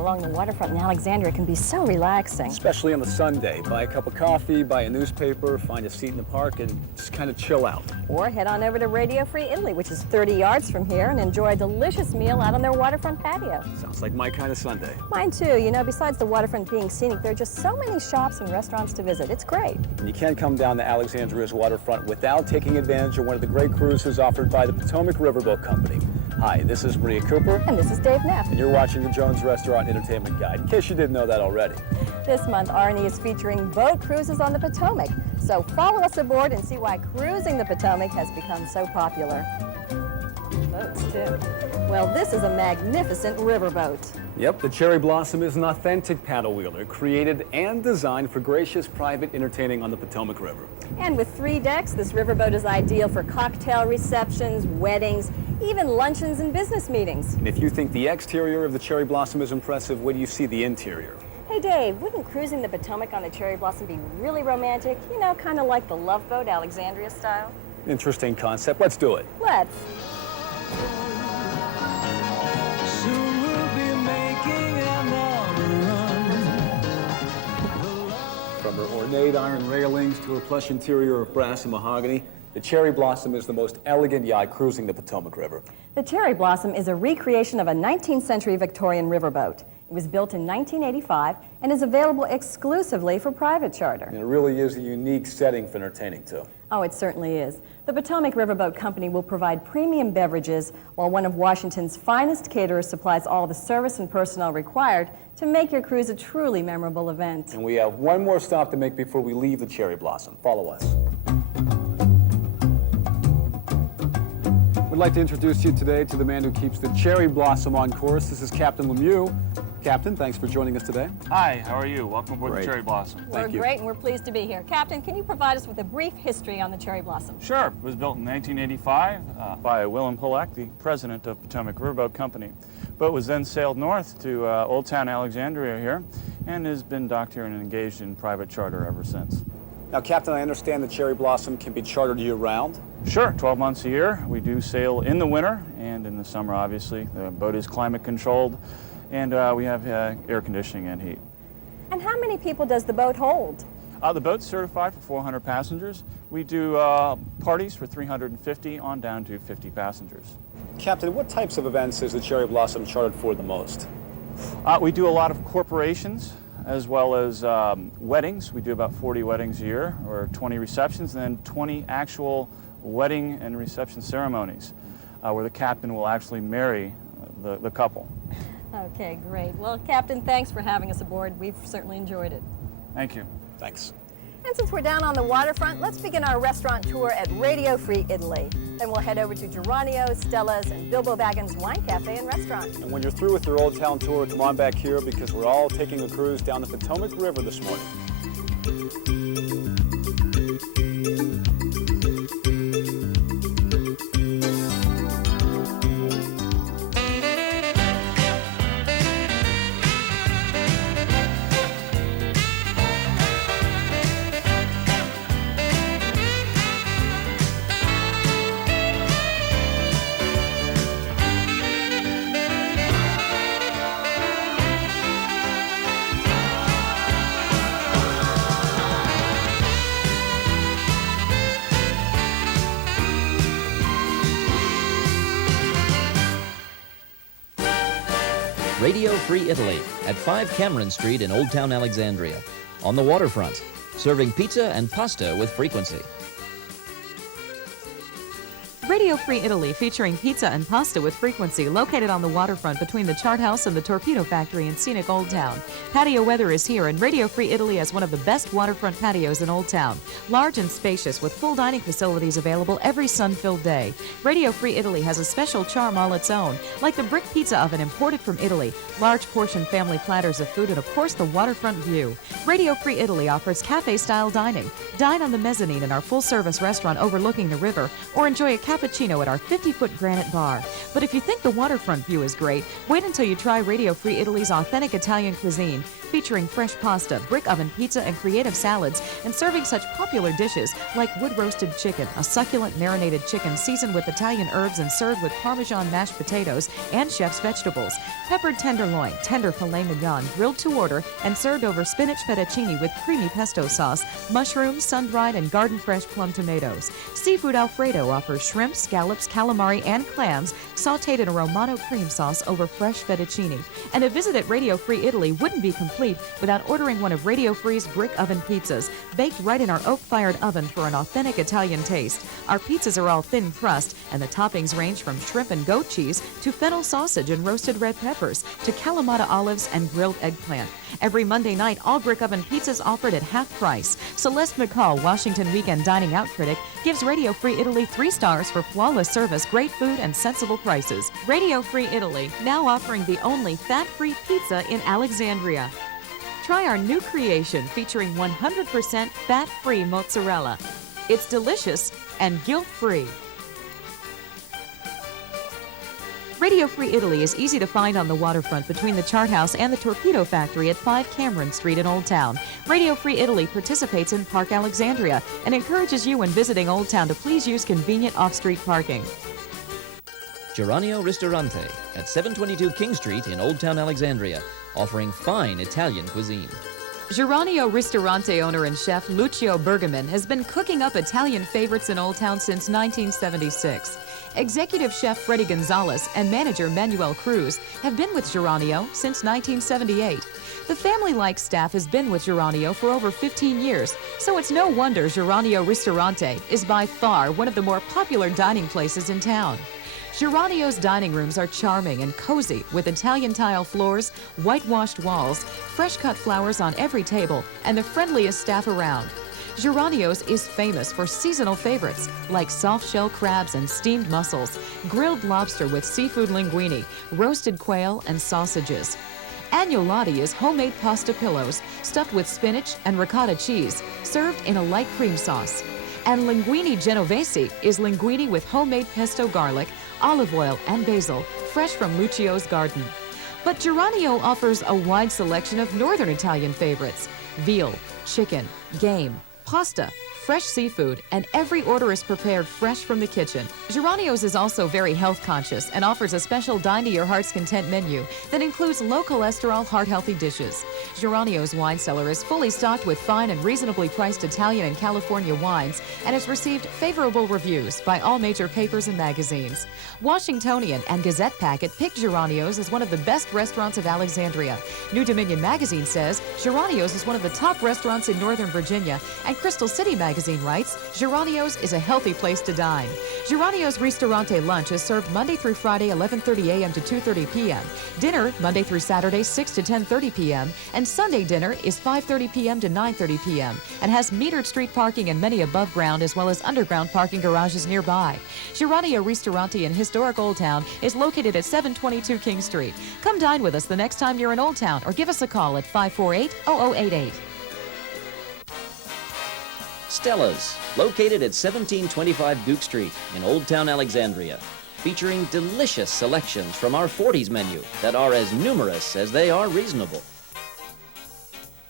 along the waterfront in Alexandria can be so relaxing. Especially on a Sunday. Buy a cup of coffee, buy a newspaper, find a seat in the park, and just kind of chill out. Or head on over to Radio Free Italy, which is 30 yards from here, and enjoy a delicious meal out on their waterfront patio. Sounds like my kind of Sunday. Mine too. You know, besides the waterfront being scenic, there are just so many shops and restaurants to visit. It's great. And you can't come down to Alexandria's waterfront without taking advantage of one of the great cruises offered by the Potomac Riverboat Company. Hi, this is Maria Cooper. And this is Dave Neff. And you're watching the Jones Restaurant Entertainment Guide, in case you didn't know that already. This month, R&E is featuring boat cruises on the Potomac. So follow us aboard and see why cruising the Potomac has become so popular. Boats, too. Well, this is a magnificent riverboat. Yep, the Cherry Blossom is an authentic paddle wheeler, created and designed for gracious private entertaining on the Potomac River. And with 3 decks, this riverboat is ideal for cocktail receptions, weddings, even luncheons and business meetings. And if you think the exterior of the Cherry Blossom is impressive, wait till you see the interior. Hey Dave, wouldn't cruising the Potomac on the Cherry Blossom be really romantic? You know, kind of like the Love Boat, Alexandria style? Interesting concept. Let's do it. Let's. Soon we'll be making another run. From her ornate iron railings to her plush interior of brass and mahogany, the Cherry Blossom is the most elegant yacht cruising the Potomac River. The Cherry Blossom is a recreation of a 19th century Victorian riverboat. It was built in 1985 and is available exclusively for private charter. And it really is a unique setting for entertaining, too. Oh, it certainly is. The Potomac Riverboat Company will provide premium beverages, while one of Washington's finest caterers supplies all the service and personnel required to make your cruise a truly memorable event. And we have one more stop to make before we leave the Cherry Blossom. Follow us. We'd like to introduce you today to the man who keeps the Cherry Blossom on course. This is Captain Lemieux. Captain, thanks for joining us today. Hi, how are you? Welcome aboard Great. the Cherry Blossom. We're great and we're pleased to be here. Captain, can you provide us with a brief history on the Cherry Blossom? Sure. It was built in 1985 by Willem Pollack, the president of Potomac Riverboat Company. Boat was then sailed north to Old Town Alexandria here and has been docked here and engaged in private charter ever since. Now, Captain, I understand the Cherry Blossom can be chartered year-round. Sure, 12 months a year. We do sail in the winter and in the summer, obviously. The boat is climate controlled and we have air conditioning and heat. And how many people does the boat hold? The boat's certified for 400 passengers. We do parties for 350 on down to 50 passengers. Captain, what types of events is the Cherry Blossom chartered for the most? We do a lot of corporations as well as weddings. We do about 40 weddings a year, or 20 receptions, and then 20 actual wedding and reception ceremonies where the captain will actually marry the couple. Okay, great. Well, Captain, thanks for having us aboard. We've certainly enjoyed it. Thank you. Thanks. And since we're down on the waterfront, let's begin our restaurant tour at Radio Free Italy. Then we'll head over to Geronio's, Stellas, and Bilbo Baggins Wine Cafe and Restaurant. And when you're through with your Old Town tour, come on back here because we're all taking a cruise down the Potomac River this morning. Radio Free Italy at 5 Cameron Street in Old Town Alexandria. On the waterfront, serving pizza and pasta with frequency. Radio Free Italy, featuring pizza and pasta with frequency, located on the waterfront between the Chart House and the Torpedo Factory in scenic Old Town. Patio weather is here, and Radio Free Italy has one of the best waterfront patios in Old Town. Large and spacious, with full dining facilities available every sun-filled day. Radio Free Italy has a special charm all its own, like the brick pizza oven imported from Italy, large portion family platters of food, and of course the waterfront view. Radio Free Italy offers cafe-style dining. Dine on the mezzanine in our full-service restaurant overlooking the river, or enjoy a cappuccino at our 50-foot granite bar. But if you think the waterfront view is great, wait until you try Radio Free Italy's authentic Italian cuisine. featuring fresh pasta, brick oven pizza, and creative salads, and serving such popular dishes like wood-roasted chicken, a succulent marinated chicken seasoned with Italian herbs and served with Parmesan mashed potatoes and chef's vegetables, peppered tenderloin, tender filet mignon, grilled to order, and served over spinach fettuccine with creamy pesto sauce, mushrooms, sun-dried, and garden-fresh plum tomatoes. Seafood Alfredo offers shrimp, scallops, calamari, and clams sautéed in a Romano cream sauce over fresh fettuccine. And a visit at Radio Free Italy wouldn't be complete without ordering one of Radio Free's brick oven pizzas, baked right in our oak-fired oven for an authentic Italian taste. Our pizzas are all thin crust, and the toppings range from shrimp and goat cheese to fennel sausage and roasted red peppers to Kalamata olives and grilled eggplant. Every Monday night, all brick oven pizzas offered at half price. Celeste McCall, Washington Weekend Dining Out critic, gives Radio Free Italy 3 stars for flawless service, great food, and sensible prices. Radio Free Italy, now offering the only fat-free pizza in Alexandria. Try our new creation featuring 100% fat-free mozzarella. It's delicious and guilt-free. Radio Free Italy is easy to find on the waterfront between the Chart House and the Torpedo Factory at 5 Cameron Street in Old Town. Radio Free Italy participates in Park Alexandria and encourages you when visiting Old Town to please use convenient off-street parking. Gano Restaurante at 722 King Street in Old Town Alexandria, offering fine Italian cuisine. Gano Ristorante owner and chef Lucio Bergamin has been cooking up Italian favorites in Old Town since 1976. Executive chef Freddie Gonzalez and manager Manuel Cruz have been with Gano since 1978. The family-like staff has been with Gano for over 15 years, so it's no wonder Gano Ristorante is by far one of the more popular dining places in town. Gano's dining rooms are charming and cozy with Italian tile floors, whitewashed walls, fresh-cut flowers on every table, and the friendliest staff around. Gano's is famous for seasonal favorites like soft-shell crabs and steamed mussels, grilled lobster with seafood linguine, roasted quail, and sausages. Agnolotti is homemade pasta pillows stuffed with spinach and ricotta cheese, served in a light cream sauce. And linguine genovese is linguine with homemade pesto garlic, olive oil, and basil, fresh from Lucio's garden. But Gano offers a wide selection of northern Italian favorites: veal, chicken, game, pasta, fresh seafood, and every order is prepared fresh from the kitchen. Gano's is also very health conscious and offers a special Dine to Your Heart's Content menu that includes low cholesterol, heart-healthy dishes. Gano's wine cellar is fully stocked with fine and reasonably priced Italian and California wines and has received favorable reviews by all major papers and magazines. Washingtonian and Gazette Packet picked Gano's as one of the best restaurants of Alexandria. New Dominion magazine says Gano's is one of the top restaurants in Northern Virginia, and Crystal City magazine writes, Gano's is a healthy place to dine. Gano's Ristorante lunch is served Monday through Friday, 11:30 a.m. to 2:30 p.m. Dinner, Monday through Saturday, 6 to 10:30 p.m. And Sunday dinner is 5:30 p.m. to 9:30 p.m. and has metered street parking and many above ground as well as underground parking garages nearby. Gano Ristorante in historic Old Town is located at 722 King Street. Come dine with us the next time you're in Old Town or give us a call at 548-0088. Stellas, located at 1725 Duke Street in Old Town Alexandria, featuring delicious selections from our 40s menu that are as numerous as they are reasonable.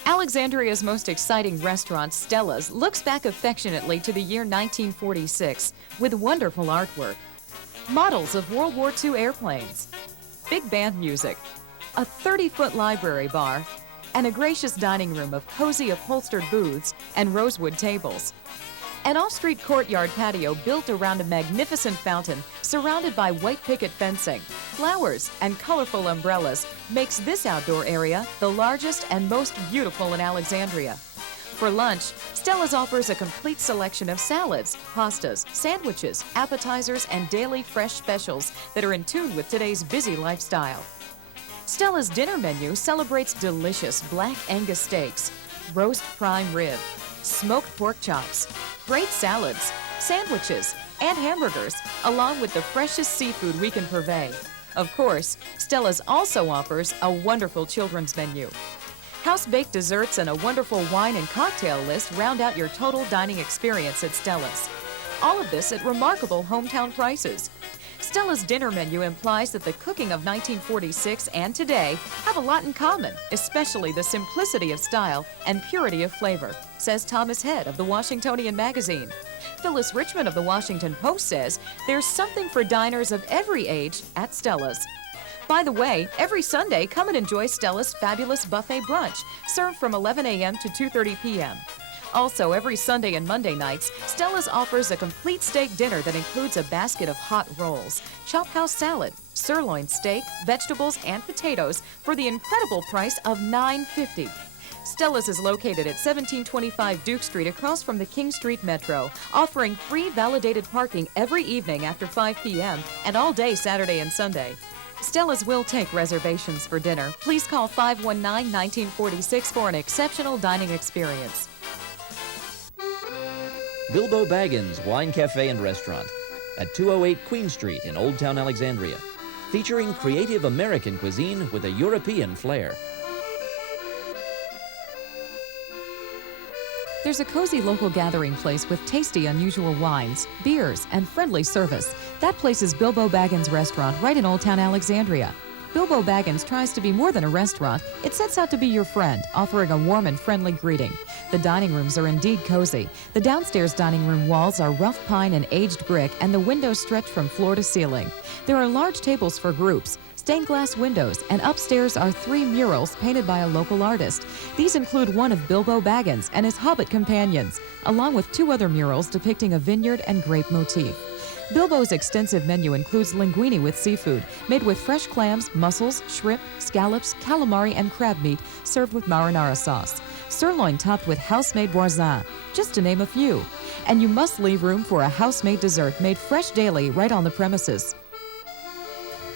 Alexandria's most exciting restaurant, Stellas, looks back affectionately to the year 1946 with wonderful artwork, models of World War II airplanes, big band music, a 30-foot library bar, and a gracious dining room of cozy upholstered booths and rosewood tables. An off-street courtyard patio built around a magnificent fountain surrounded by white picket fencing, flowers, and colorful umbrellas makes this outdoor area the largest and most beautiful in Alexandria. For lunch, Stellas offers a complete selection of salads, pastas, sandwiches, appetizers, and daily fresh specials that are in tune with today's busy lifestyle. Stellas' dinner menu celebrates delicious black Angus steaks, roast prime rib, smoked pork chops, great salads, sandwiches, and hamburgers, along with the freshest seafood we can purvey. Of course, Stellas also offers a wonderful children's menu. House-baked desserts and a wonderful wine and cocktail list round out your total dining experience at Stellas. All of this at remarkable hometown prices. Stella's dinner menu implies that the cooking of 1946 and today have a lot in common, especially the simplicity of style and purity of flavor, says Thomas Head of the Washingtonian Magazine. Phyllis Richmond of the Washington Post says there's something for diners of every age at Stella's. By the way, every Sunday, come and enjoy Stella's fabulous buffet brunch, served from 11 a.m. to 2:30 p.m. Also, every Sunday and Monday nights, Stellas offers a complete steak dinner that includes a basket of hot rolls, chop house salad, sirloin steak, vegetables, and potatoes for the incredible price of $9.50. Stellas is located at 1725 Duke Street across from the King Street Metro, offering free validated parking every evening after 5 p.m. and all day Saturday and Sunday. Stellas will take reservations for dinner. Please call 519-1946 for an exceptional dining experience. Bilbo Baggins Wine Cafe and Restaurant at 208 Queen Street in Old Town Alexandria, featuring creative American cuisine with a European flair. There's a cozy local gathering place with tasty, unusual wines, beers, and friendly service. That place is Bilbo Baggins Restaurant right in Old Town Alexandria. Bilbo Baggins tries to be more than a restaurant. It sets out to be your friend, offering a warm and friendly greeting. The dining rooms are indeed cozy. The downstairs dining room walls are rough pine and aged brick, and the windows stretch from floor to ceiling. There are large tables for groups, stained glass windows, and upstairs are 3 murals painted by a local artist. These include one of Bilbo Baggins and his Hobbit companions, along with 2 other murals depicting a vineyard and grape motif. Bilbo's extensive menu includes linguine with seafood, made with fresh clams, mussels, shrimp, scallops, calamari, and crab meat, served with marinara sauce. Sirloin topped with house-made boursin, just to name a few. And you must leave room for a house-made dessert made fresh daily right on the premises.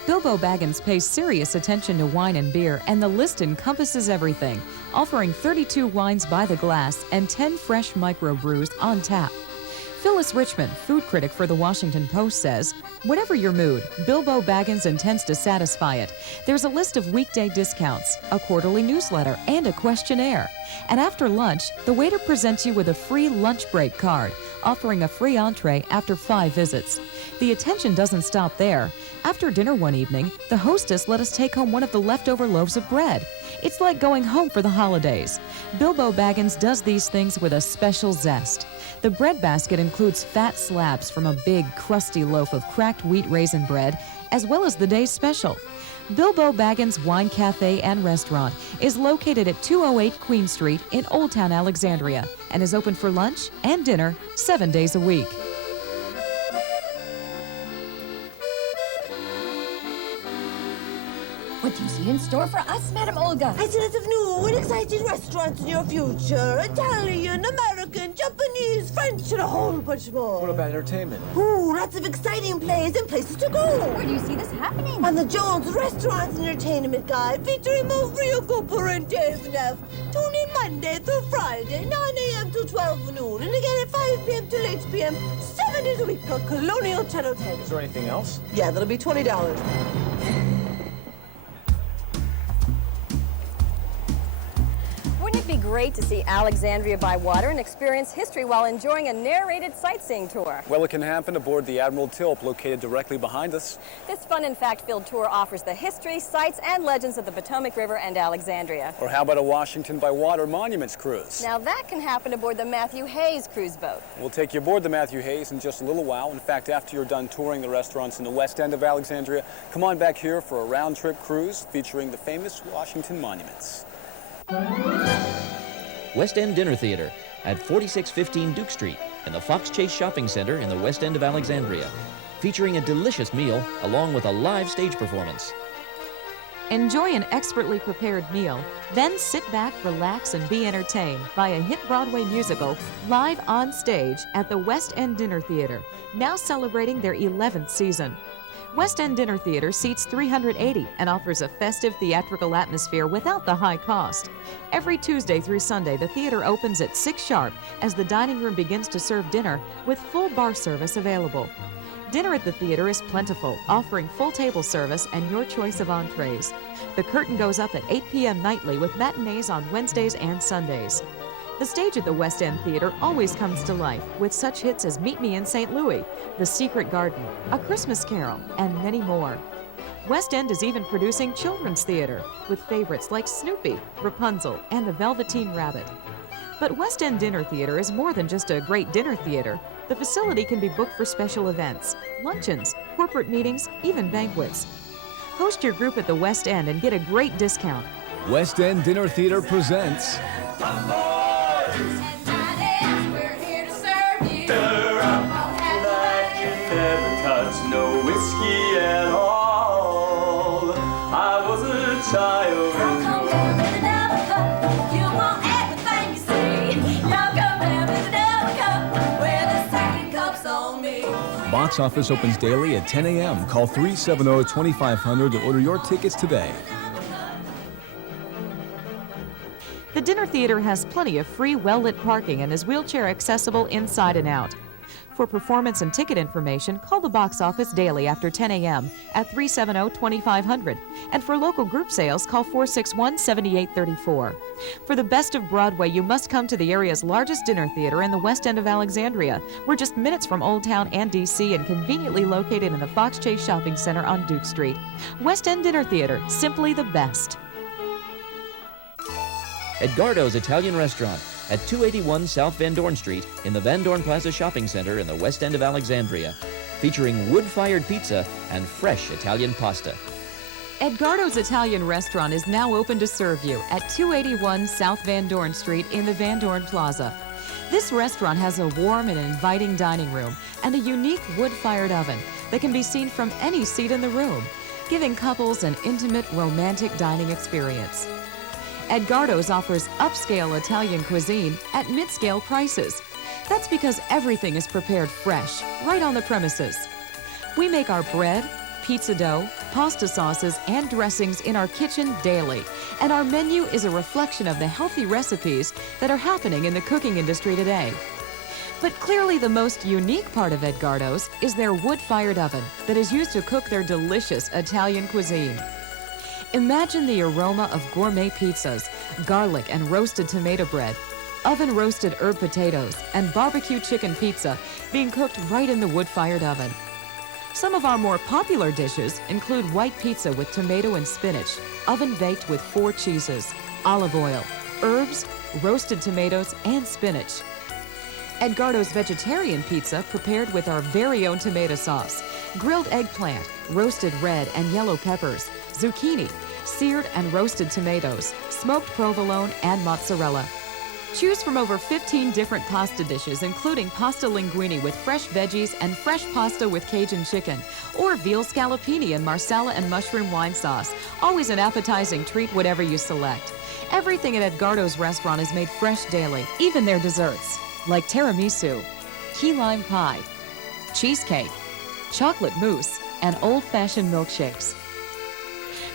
Bilbo Baggins pays serious attention to wine and beer, and the list encompasses everything, offering 32 wines by the glass and 10 fresh microbrews on tap. Phyllis Richmond, food critic for the Washington Post, says, "Whatever your mood, Bilbo Baggins intends to satisfy it. There's a list of weekday discounts, a quarterly newsletter, and a questionnaire. And after lunch, the waiter presents you with a free lunch break card, offering a free entree after 5 visits. The attention doesn't stop there. After dinner one evening, the hostess let us take home one of the leftover loaves of bread. It's like going home for the holidays. Bilbo Baggins does these things with a special zest. The bread basket includes fat slabs from a big, crusty loaf of cracked wheat raisin bread, as well as the day's special. Bilbo Baggins Wine Cafe and Restaurant is located at 208 Queen Street in Old Town Alexandria and is open for lunch and dinner 7 days a week." What do you see in store for us, Madam Olga? I see lots of new and exciting restaurants in your future. Italian, American, Japanese, French, and a whole bunch more. What about entertainment? Ooh, lots of exciting plays and places to go. Where do you see this happening? On the Jones Restaurants and Entertainment Guide, featuring Mario Cooper and Dave Neff. Tune in Monday through Friday, 9 a.m. to 12 noon, and again at 5 p.m. till 8 p.m., 7 days a week for Colonial Channel 10. Is there anything else? Yeah, that'll be $20. Wouldn't it be great to see Alexandria by water and experience history while enjoying a narrated sightseeing tour? Well, it can happen aboard the Admiral Tilp, located directly behind us. This fun and fact-filled tour offers the history, sights, and legends of the Potomac River and Alexandria. Or how about a Washington by Water Monuments cruise? Now that can happen aboard the Matthew Hayes cruise boat. We'll take you aboard the Matthew Hayes in just a little while. In fact, after you're done touring the restaurants in the west end of Alexandria, come on back here for a round-trip cruise featuring the famous Washington monuments. West End Dinner Theater at 4615 Duke Street and the Fox Chase Shopping Center in the west end of Alexandria, featuring a delicious meal along with a live stage performance. Enjoy an expertly prepared meal, then sit back, relax, and be entertained by a hit Broadway musical live on stage at the West End Dinner Theater, now celebrating their 11th season. West End Dinner Theater seats 380 and offers a festive theatrical atmosphere without the high cost. Every Tuesday through Sunday, the theater opens at 6 sharp as the dining room begins to serve dinner with full bar service available. Dinner at the theater is plentiful, offering full table service and your choice of entrees. The curtain goes up at 8 p.m. nightly with matinees on Wednesdays and Sundays. The stage at the West End Theater always comes to life with such hits as Meet Me in St. Louis, The Secret Garden, A Christmas Carol, and many more. West End is even producing children's theater with favorites like Snoopy, Rapunzel, and the Velveteen Rabbit. But West End Dinner Theater is more than just a great dinner theater. The facility can be booked for special events, luncheons, corporate meetings, even banquets. Host your group at the West End and get a great discount. West End Dinner Theater presents Never touched no whiskey at all. I was a child. Box office opens daily at 10 a.m. Call 370-2500 to order your tickets today. The dinner theater has plenty of free, well-lit parking and is wheelchair accessible inside and out. For performance and ticket information, call the box office daily after 10 a.m. at 370-2500. And for local group sales, call 461-7834. For the best of Broadway, you must come to the area's largest dinner theater in the West End of Alexandria. We're just minutes from Old Town and D.C. and conveniently located in the Fox Chase Shopping Center on Duke Street. West End Dinner Theater, simply the best. Edgardo's Italian Restaurant at 281 South Van Dorn Street in the Van Dorn Plaza Shopping Center in the West End of Alexandria, featuring wood-fired pizza and fresh Italian pasta. Edgardo's Italian Restaurant is now open to serve you at 281 South Van Dorn Street in the Van Dorn Plaza. This restaurant has a warm and inviting dining room and a unique wood-fired oven that can be seen from any seat in the room, giving couples an intimate, romantic dining experience. Edgardo's offers upscale Italian cuisine at mid-scale prices. That's because everything is prepared fresh, right on the premises. We make our bread, pizza dough, pasta sauces, and dressings in our kitchen daily, and our menu is a reflection of the healthy recipes that are happening in the cooking industry today. But clearly the most unique part of Edgardo's is their wood-fired oven that is used to cook their delicious Italian cuisine. Imagine the aroma of gourmet pizzas, garlic and roasted tomato bread, oven-roasted herb potatoes, and barbecue chicken pizza being cooked right in the wood-fired oven. Some of our more popular dishes include white pizza with tomato and spinach, oven-baked with 4 cheeses, olive oil, herbs, roasted tomatoes, and spinach. Edgardo's vegetarian pizza prepared with our very own tomato sauce, grilled eggplant, roasted red and yellow peppers, zucchini, seared and roasted tomatoes, smoked provolone, and mozzarella. Choose from over 15 different pasta dishes, including pasta linguine with fresh veggies and fresh pasta with Cajun chicken, or veal scallopini and marsala and mushroom wine sauce. Always an appetizing treat, whatever you select. Everything at Edgardo's restaurant is made fresh daily, even their desserts, like tiramisu, key lime pie, cheesecake, chocolate mousse, and old-fashioned milkshakes.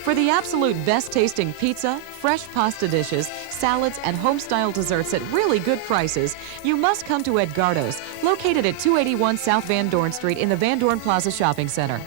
For the absolute best tasting pizza, fresh pasta dishes, salads, and home-style desserts at really good prices, you must come to Edgardo's, located at 281 South Van Dorn Street in the Van Dorn Plaza Shopping Center.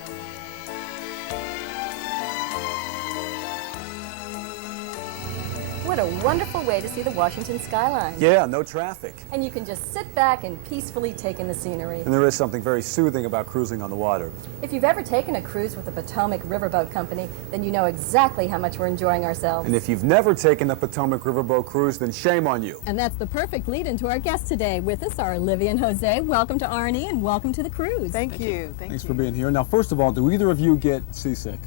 What a wonderful way to see the Washington skyline. Yeah, no traffic. And you can just sit back and peacefully take in the scenery. And there is something very soothing about cruising on the water. If you've ever taken a cruise with the Potomac Riverboat Company, then you know exactly how much we're enjoying ourselves. And if you've never taken a Potomac Riverboat cruise, then shame on you. And that's the perfect lead into our guests today. With us are Olivia and Jose. Welcome to R&E and welcome to the cruise. Thank you. Thanks for being here. Now, first of all, do either of you get seasick?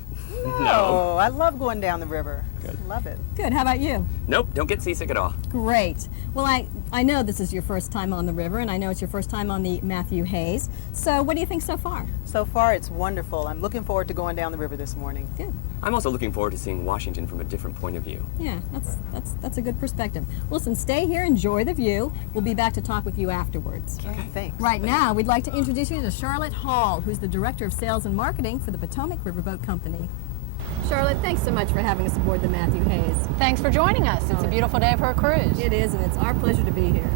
No, I love going down the river. Good. Love it. Good. How about you? Nope, don't get seasick at all. Great. Well, I know this is your first time on the river, and I know it's your first time on the Matthew Hayes. So what do you think so far? So far, it's wonderful. I'm looking forward to going down the river this morning. Good. I'm also looking forward to seeing Washington from a different point of view. Yeah, that's a good perspective. Listen, stay here, enjoy the view. We'll be back to talk with you afterwards. Okay, thanks. Right now, we'd like to introduce you to Charlotte Hall, who's the Director of Sales and Marketing for the Potomac Riverboat Company. Charlotte, thanks so much for having us aboard the Matthew Hayes. Thanks for joining us. It's a beautiful day for a cruise. It is, and it's our pleasure to be here.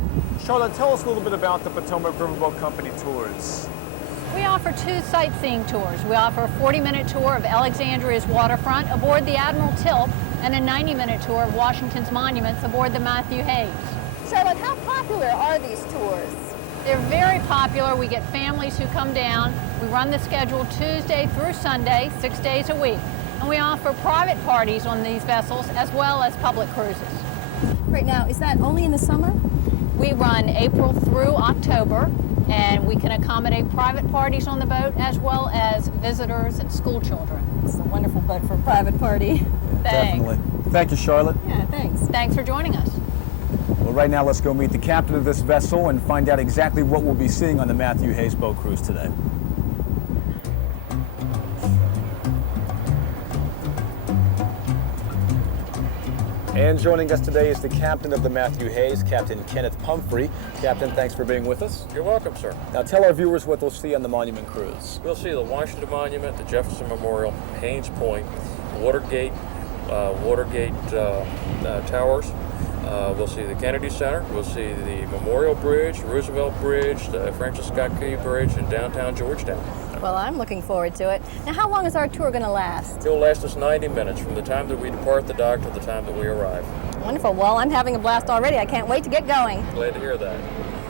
Charlotte, tell us a little bit about the Potomac Riverboat Company tours. We offer 2 sightseeing tours. We offer a 40-minute tour of Alexandria's waterfront aboard the Admiral Tilt and a 90-minute tour of Washington's monuments aboard the Matthew Hayes. Charlotte, how popular are these tours? They're very popular. We get families who come down. We run the schedule Tuesday through Sunday, 6 days a week. And we offer private parties on these vessels as well as public cruises. Right now, is that only in the summer? We run April through October, and we can accommodate private parties on the boat as well as visitors and school children. It's a wonderful boat for a private party. Thanks. Definitely. Thank you, Charlotte. Yeah, thanks. Thanks for joining us. Well, right now, let's go meet the captain of this vessel and find out exactly what we'll be seeing on the Matthew Hayes boat cruise today. And joining us today is the captain of the Matthew Hayes, Captain Kenneth Pumphrey. Captain, thanks for being with us. You're welcome, sir. Now tell our viewers what they'll see on the Monument Cruise. We'll see the Washington Monument, the Jefferson Memorial, Haynes Point, Watergate Towers. We'll see the Kennedy Center. We'll see the Memorial Bridge, Roosevelt Bridge, the Francis Scott Key Bridge in downtown Georgetown. Well, I'm looking forward to it. Now, how long is our tour going to last? It'll last us 90 minutes from the time that we depart the dock to the time that we arrive. Wonderful. Well, I'm having a blast already. I can't wait to get going. Glad to hear that.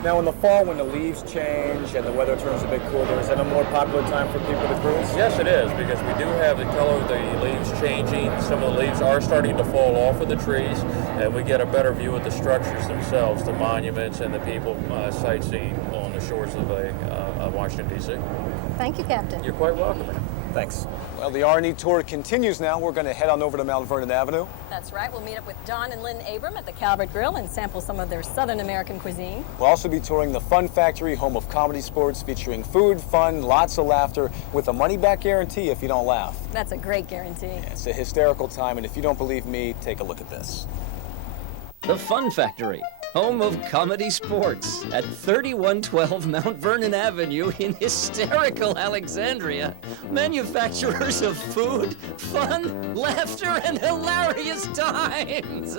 Now in the fall, when the leaves change and the weather turns a bit cooler, is that a more popular time for people to cruise? Yes, it is, because we do have the color of the leaves changing. Some of the leaves are starting to fall off of the trees, and we get a better view of the structures themselves, the monuments and the people sightseeing on the shores of Washington, D.C. Thank you, Captain. You're quite welcome. Thanks. Well, the R&E tour continues now. We're going to head on over to Mount Vernon Avenue. That's right. We'll meet up with Don and Lynn Abram at the Calbert Grill and sample some of their Southern American cuisine. We'll also be touring the Fun Factory, home of comedy sports, featuring food, fun, lots of laughter, with a money-back guarantee if you don't laugh. That's a great guarantee. Yeah, it's a hysterical time, and if you don't believe me, take a look at this. The Fun Factory, home of comedy sports, at 3112 Mount Vernon Avenue in hysterical Alexandria. Manufacturers of food, fun, laughter, and hilarious times.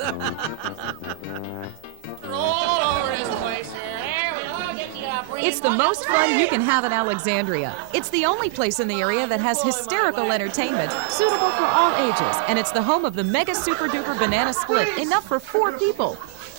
It's the most fun you can have in Alexandria. It's the only place in the area that has hysterical entertainment suitable for all ages, and it's the home of the mega super duper banana split, enough for 4 people.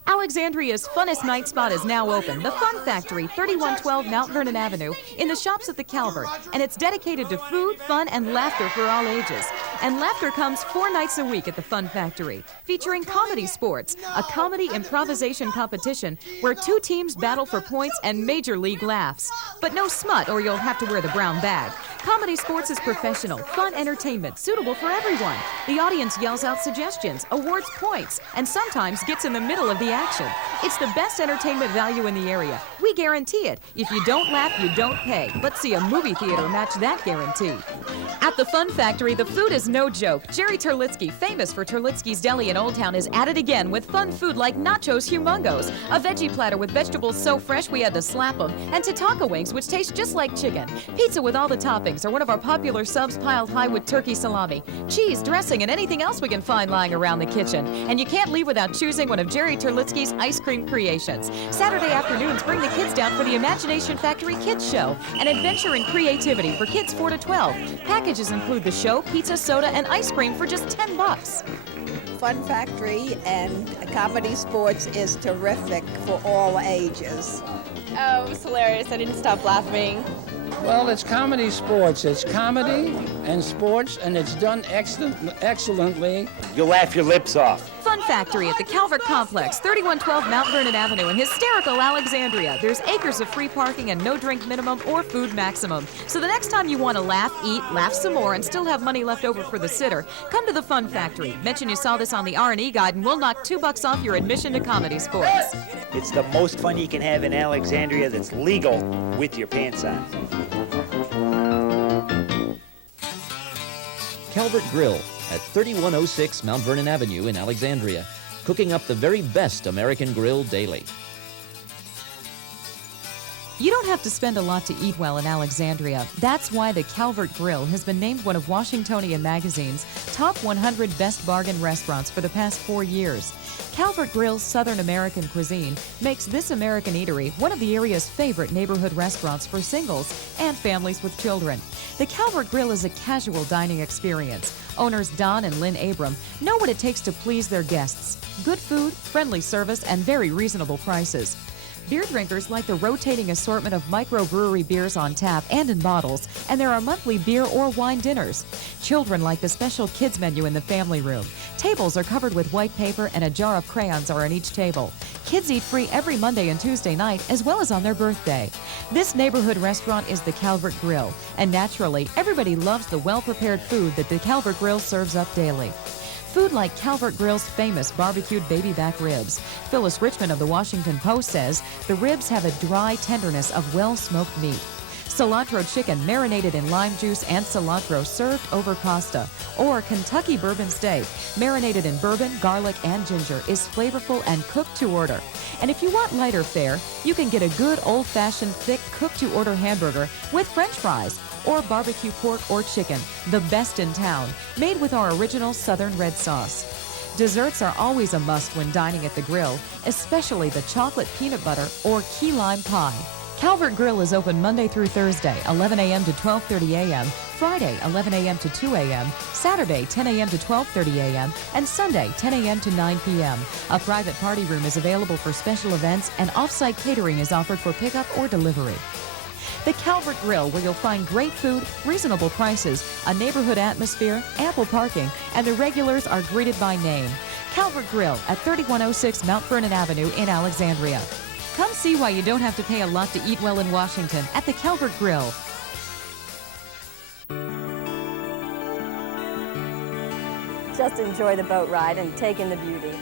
Alexandria's funnest night spot is now open, the Fun Factory, 3112 Mount Vernon Avenue, in the shops at the Calvert, and it's dedicated to food, fun, and laughter for all ages. And laughter comes 4 nights a week at the Fun Factory, featuring comedy sports, a comedy improvisation competition where 2 teams battle for points and major league laughs. But no smut, or you'll have to wear the brown bag. Comedy sports is professional, fun entertainment, suitable for everyone. The audience yells out suggestions, awards points, and sometimes gets in the middle of the action. It's the best entertainment value in the area. We guarantee it. If you don't laugh, you don't pay. Let's see a movie theater match that guarantee. At the Fun Factory, the food is no joke. Jerry Terlitsky, famous for Terlitsky's Deli in Old Town, is at it again with fun food like nachos humongos, a veggie platter with vegetables so fresh we had to slap them, and tataka wings, which taste just like chicken. Pizza with all the toppings, or one of our popular subs piled high with turkey salami, cheese, dressing, and anything else we can find lying around the kitchen. And you can't leave without choosing one of Jerry Terlitsky's ice cream creations. Saturday afternoons, bring the kids down for the Imagination Factory Kids Show, an adventure in creativity for kids 4 to 12. Packages include the show, pizza, soda, and ice cream for just $10. Fun Factory and comedy sports is terrific for all ages. Oh, it was hilarious. I didn't stop laughing. Well, it's comedy sports. It's comedy and sports, and it's done excellently. You'll laugh your lips off. Fun Factory at the Calvert Complex, 3112 Mount Vernon Avenue in hysterical Alexandria. There's acres of free parking and no drink minimum or food maximum. So the next time you want to laugh, eat, laugh some more, and still have money left over for the sitter, come to the Fun Factory. Mention you saw this on the R&E guide, and we'll knock $2 off your admission to comedy sports. It's the most fun you can have in Alexandria that's legal with your pants on. Calbert Grill at 3106 Mount Vernon Avenue in Alexandria, cooking up the very best American grill daily. You don't have to spend a lot to eat well in Alexandria. That's why the Calvert Grill has been named one of Washingtonian Magazine's top 100 best bargain restaurants for the past 4 years. Calbert Grill's Southern American cuisine makes this American eatery one of the area's favorite neighborhood restaurants for singles and families with children. The Calbert Grill is a casual dining experience. Owners Don and Lynn Abram know what it takes to please their guests. Good food, friendly service, and very reasonable prices. Beer drinkers like the rotating assortment of microbrewery beers on tap and in bottles, and there are monthly beer or wine dinners. Children like the special kids menu in the family room. Tables are covered with white paper and a jar of crayons are on each table. Kids eat free every Monday and Tuesday night, as well as on their birthday. This neighborhood restaurant is the Calbert Grill, and naturally, everybody loves the well-prepared food that the Calbert Grill serves up daily. Food like Calbert Grill's famous barbecued baby back ribs. Phyllis Richmond of the Washington Post says the ribs have a dry tenderness of well-smoked meat. Cilantro chicken marinated in lime juice and cilantro served over pasta. Or Kentucky bourbon steak marinated in bourbon, garlic, and ginger is flavorful and cooked to order. And if you want lighter fare, you can get a good old-fashioned thick cooked-to-order hamburger with French fries or barbecue pork or chicken, the best in town, made with our original Southern red sauce. Desserts are always a must when dining at the grill, especially the chocolate peanut butter or key lime pie. Calbert Grill is open Monday through Thursday, 11 a.m. to 12:30 a.m., Friday, 11 a.m. to 2 a.m., Saturday, 10 a.m. to 12:30 a.m., and Sunday, 10 a.m. to 9 p.m. A private party room is available for special events, and off-site catering is offered for pickup or delivery. The Calbert Grill, where you'll find great food, reasonable prices, a neighborhood atmosphere, ample parking, and the regulars are greeted by name. Calbert Grill at 3106 Mount Vernon Avenue in Alexandria. Come see why you don't have to pay a lot to eat well in Washington at the Calbert Grill. Just enjoy the boat ride and take in the beauty.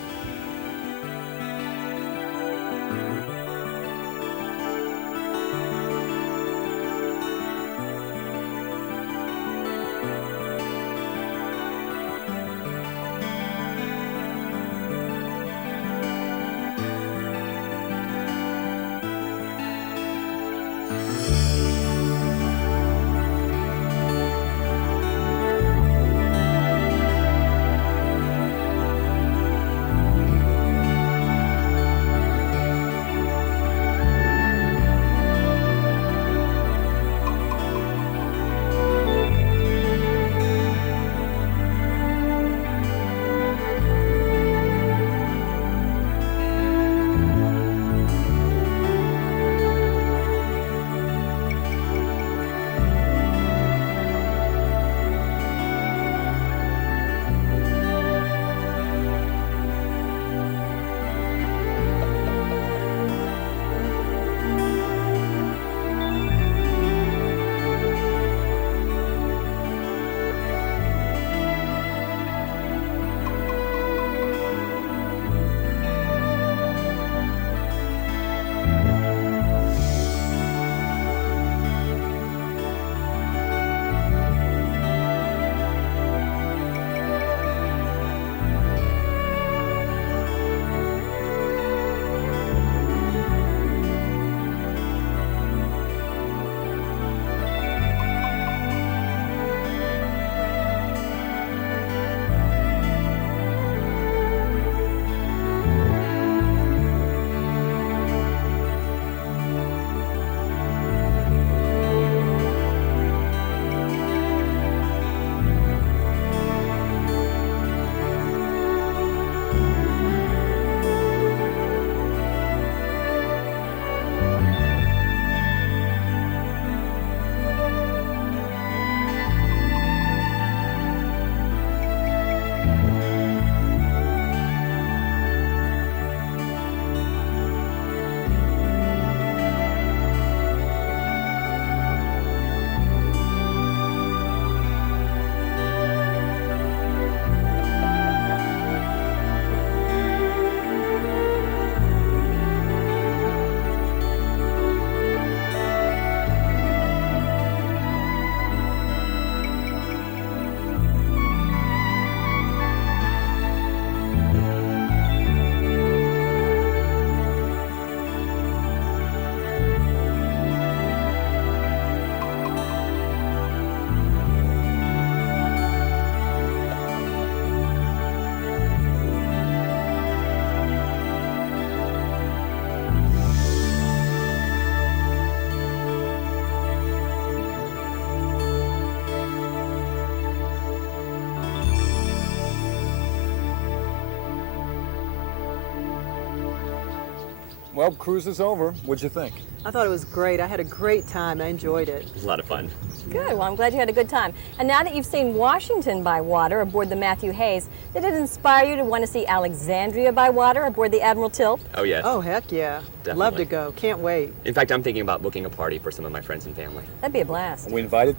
Well, cruise is over. What'd you think? I thought it was great. I had a great time. I enjoyed it. It was a lot of fun. Good. Well, I'm glad you had a good time. And now that you've seen Washington by water aboard the Matthew Hayes, did it inspire you to want to see Alexandria by water aboard the Admiral Tilt? Oh, yes. Oh, heck yeah. Definitely. Love to go. Can't wait. In fact, I'm thinking about booking a party for some of my friends and family. That'd be a blast. Are we invited?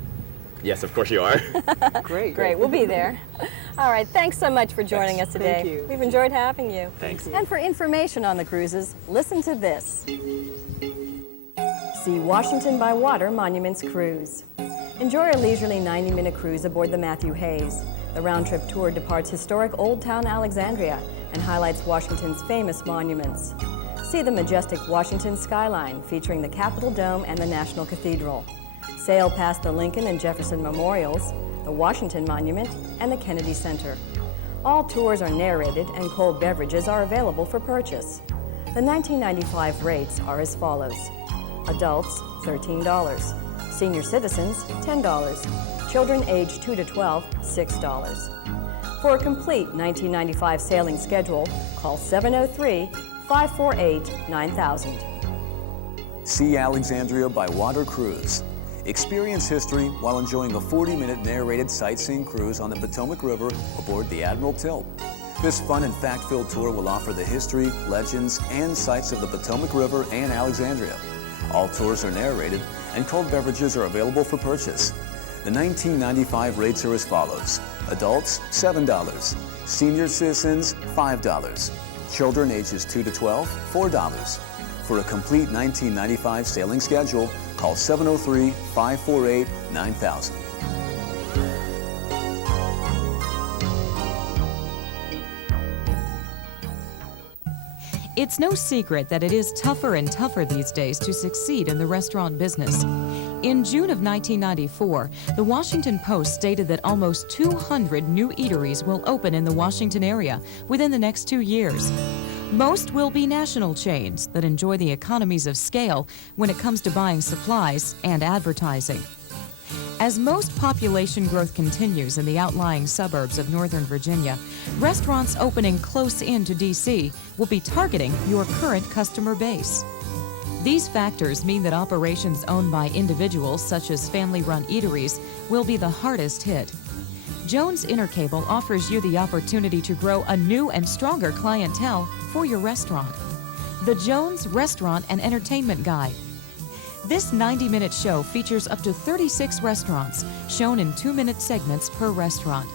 Yes, of course you are. Great. Great. We'll be there. All right. Thanks so much for joining us today. Thank you. We've enjoyed having you. Thanks. And for information on the cruises, listen to this. See Washington by Water Monuments Cruise. Enjoy a leisurely 90-minute cruise aboard the Matthew Hayes. The round-trip tour departs historic Old Town Alexandria and highlights Washington's famous monuments. See the majestic Washington skyline featuring the Capitol Dome and the National Cathedral. Sail past the Lincoln and Jefferson Memorials, the Washington Monument, and the Kennedy Center. All tours are narrated and cold beverages are available for purchase. The 1995 rates are as follows. Adults, $13. Senior citizens, $10. Children aged 2 to 12, $6. For a complete 1995 sailing schedule, call 703-548-9000. See Alexandria by Water Cruise. Experience history while enjoying a 40-minute narrated sightseeing cruise on the Potomac River aboard the Admiral Tilt. This fun and fact-filled tour will offer the history, legends, and sights of the Potomac River and Alexandria. All tours are narrated, and cold beverages are available for purchase. The 1995 rates are as follows. Adults, $7. Senior citizens, $5. Children ages 2 to 12, $4. For a complete 1995 sailing schedule, call 703-548-9000. It's no secret that it is tougher and tougher these days to succeed in the restaurant business. In June of 1994, the Washington Post stated that almost 200 new eateries will open in the Washington area within the next 2 years. Most will be national chains that enjoy the economies of scale when it comes to buying supplies and advertising. As most population growth continues in the outlying suburbs of Northern Virginia, restaurants opening close in to D.C. will be targeting your current customer base. These factors mean that operations owned by individuals, such as family-run eateries, will be the hardest hit. Jones Intercable offers you the opportunity to grow a new and stronger clientele for your restaurant. The Jones Restaurant and Entertainment Guide. This 90-minute show features up to 36 restaurants, shown in 2-minute segments per restaurant.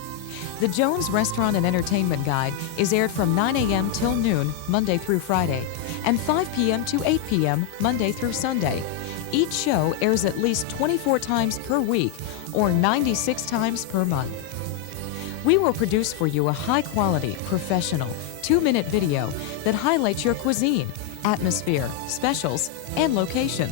The Jones Restaurant and Entertainment Guide is aired from 9 a.m. till noon, Monday through Friday, and 5 p.m. to 8 p.m., Monday through Sunday. Each show airs at least 24 times per week, or 96 times per month. We will produce for you a high-quality, professional, 2-minute video that highlights your cuisine, atmosphere, specials, and location.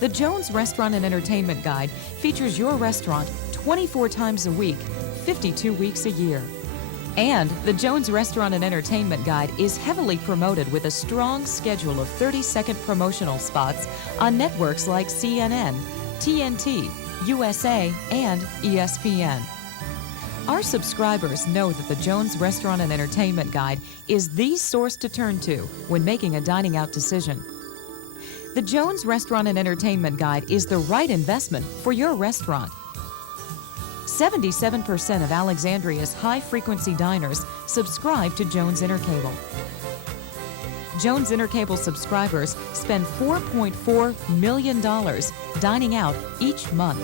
The Jones Restaurant and Entertainment Guide features your restaurant 24 times a week, 52 weeks a year. And the Jones Restaurant and Entertainment Guide is heavily promoted with a strong schedule of 30-second promotional spots on networks like CNN, TNT, USA, and ESPN. Our subscribers know that the Jones Restaurant and Entertainment Guide is the source to turn to when making a dining out decision. The Jones Restaurant and Entertainment Guide is the right investment for your restaurant. 77% of Alexandria's high-frequency diners subscribe to Jones Intercable. Jones Intercable subscribers spend $4.4 million dining out each month.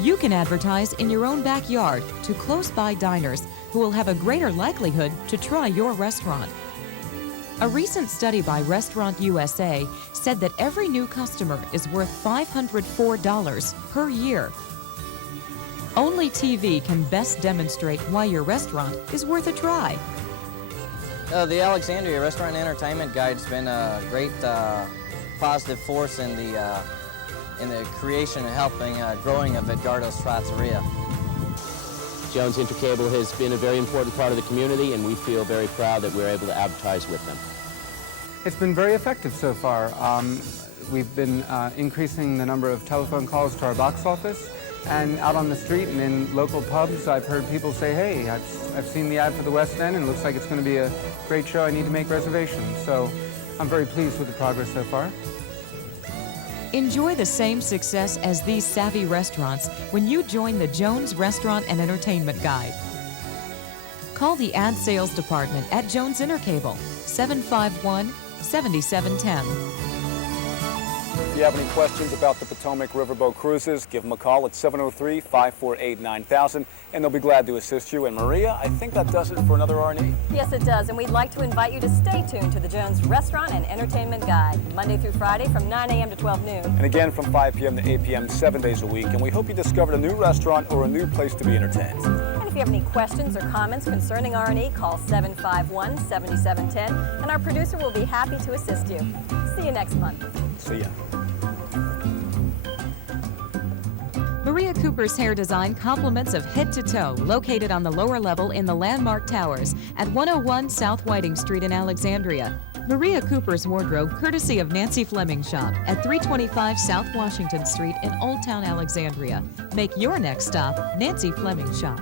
You can advertise in your own backyard to close-by diners who will have a greater likelihood to try your restaurant. A recent study by Restaurant USA said that every new customer is worth $504 per year. Only TV can best demonstrate why your restaurant is worth a try. The Alexandria Restaurant and Entertainment Guide's been a great positive force in the creation and helping growing of Edgardo's Trattoria. Jones Intercable has been a very important part of the community, and we feel very proud that we're able to advertise with them. It's been very effective so far. We've been increasing the number of telephone calls to our box office, And out on the street and in local pubs, I've heard people say, hey, I've seen the ad for the West End and it looks like it's going to be a great show. I need to make reservations. So I'm very pleased with the progress so far. Enjoy the same success as these savvy restaurants when you join the Jones Restaurant and Entertainment Guide. Call the ad sales department at Jones Intercable, 751-7710. If you have any questions about the Potomac Riverboat Cruises, give them a call at 703-548-9000, and they'll be glad to assist you. And Maria, I think that does it for another R&E. Yes, it does, and we'd like to invite you to stay tuned to the Jones Restaurant and Entertainment Guide, Monday through Friday from 9 a.m. to 12 noon. And again from 5 p.m. to 8 p.m. 7 days a week, and we hope you discovered a new restaurant or a new place to be entertained. And if you have any questions or comments concerning R&E, call 751-7710, and our producer will be happy to assist you. See you next month. See ya. Maria Cooper's hair design compliments of head to toe, located on the lower level in the Landmark Towers at 101 South Whiting Street in Alexandria. Maria Cooper's wardrobe, courtesy of Nancy Fleming Shop at 325 South Washington Street in Old Town Alexandria. Make your next stop Nancy Fleming Shop.